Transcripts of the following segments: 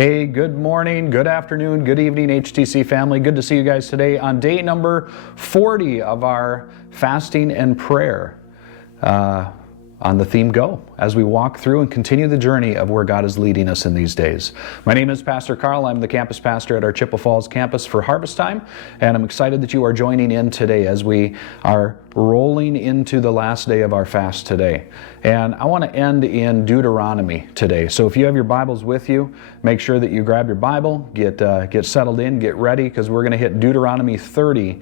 Hey, good morning, good afternoon, good evening, HTC family. Good to see you guys today on day number 40 of our fasting and prayer on the theme Go, as we walk through and continue the journey of where God is leading us in these days. My name is Pastor Karl. I'm the campus pastor at our Chippewa Falls campus for Harvest Time, and I'm excited that you are joining in today as we are rolling into the last day of our fast today. And I want to end in Deuteronomy today. So if you have your Bibles with you, make sure that you grab your Bible, get settled in, get ready, because we're going to hit Deuteronomy 30,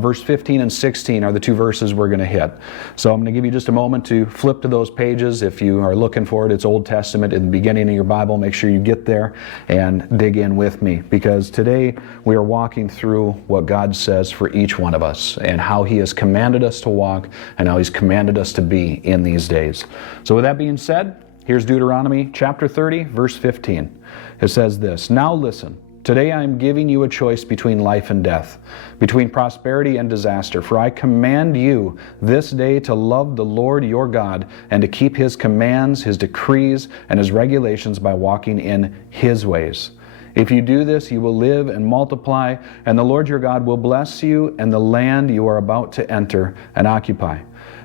verse 15 and 16 are the two verses we're going to hit. So I'm going to give you just a moment to flip to those pages. If you are looking for it, it's Old Testament in the beginning of your Bible. Make sure you get there and dig in with me, because today we are walking through what God says for each one of us and how He has commanded us to walk and how He's commanded us to be in these days. So with that being said, here's Deuteronomy chapter 30, verse 15. It says this, "Now listen, today I am giving you a choice between life and death, between prosperity and disaster. For I command you this day to love the Lord your God and to keep His commands, His decrees, and His regulations by walking in His ways. If you do this, you will live and multiply, and the Lord your God will bless you and the land you are about to enter and occupy."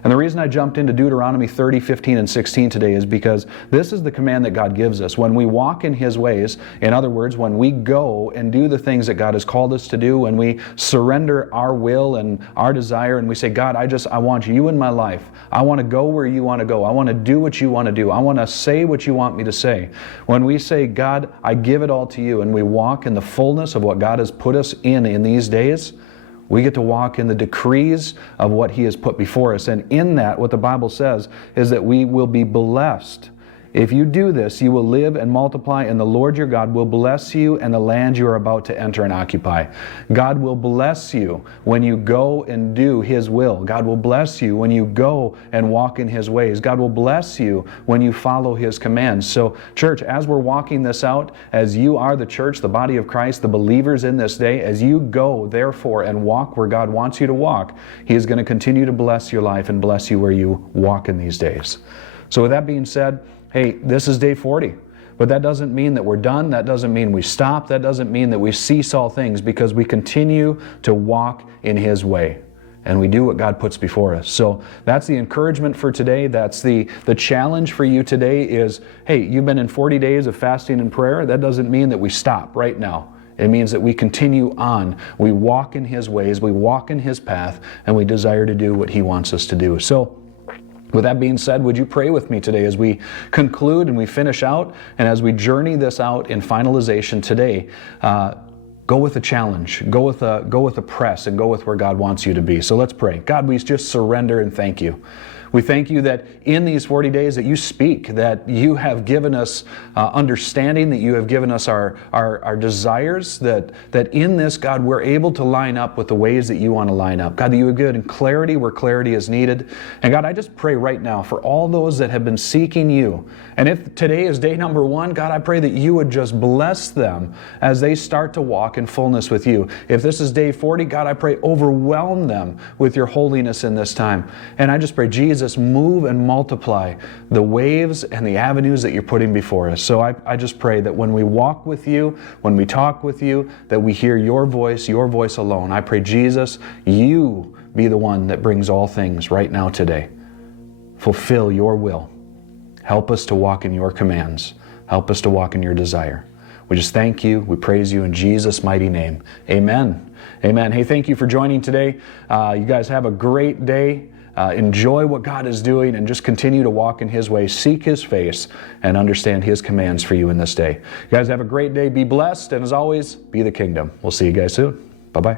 And the reason I jumped into Deuteronomy 30, 15, and 16 today is because this is the command that God gives us. When we walk in His ways, in other words, when we go and do the things that God has called us to do, when we surrender our will and our desire and we say, God, I want you in my life. I want to go where you want to go. I want to do what you want to do. I want to say what you want me to say. When we say, God, I give it all to you, and we walk in the fullness of what God has put us in these days, we get to walk in the decrees of what He has put before us. And in that, what the Bible says is that we will be blessed. If you do this, you will live and multiply, and the Lord your God will bless you and the land you are about to enter and occupy. God will bless you when you go and do His will. God will bless you when you go and walk in His ways. God will bless you when you follow His commands. So, church, as we're walking this out, as you are the church, the body of Christ, the believers in this day, as you go, therefore, and walk where God wants you to walk, He is going to continue to bless your life and bless you where you walk in these days. So with that being said, hey, this is day 40, but that doesn't mean that we're done. That doesn't mean we stop. That doesn't mean that we cease all things, because we continue to walk in His way and we do what God puts before us. So that's the encouragement for today. That's the challenge for you today is, hey, you've been in 40 days of fasting and prayer. That doesn't mean that we stop right now. It means that we continue on. We walk in His ways, we walk in His path, and we desire to do what He wants us to do. So with that being said, would you pray with me today as we conclude and we finish out, and as we journey this out in finalization today? Go with a challenge, go with a press, and go with where God wants you to be. So let's pray. God, we just surrender and thank you. We thank you that in these 40 days that you speak, that you have given us understanding, that you have given us our desires, that in this, God, we're able to line up with the ways that you want to line up. God, that you have given clarity where clarity is needed. And God, I just pray right now for all those that have been seeking you. And if today is day number 1, God, I pray that you would just bless them as they start to walk in fullness with you. If this is day 40, God, I pray overwhelm them with your holiness in this time. And I just pray, Jesus, move and multiply the waves and the avenues that you're putting before us. So I just pray that when we walk with you, when we talk with you, that we hear your voice alone. I pray, Jesus, you be the one that brings all things right now today. Fulfill your will. Help us to walk in your commands. Help us to walk in your desire. We just thank you. We praise you in Jesus' mighty name. Amen. Amen. Hey, thank you for joining today. You guys have a great day. Enjoy what God is doing and just continue to walk in His way. Seek His face and understand His commands for you in this day. You guys have a great day. Be blessed. And as always, be the kingdom. We'll see you guys soon. Bye-bye.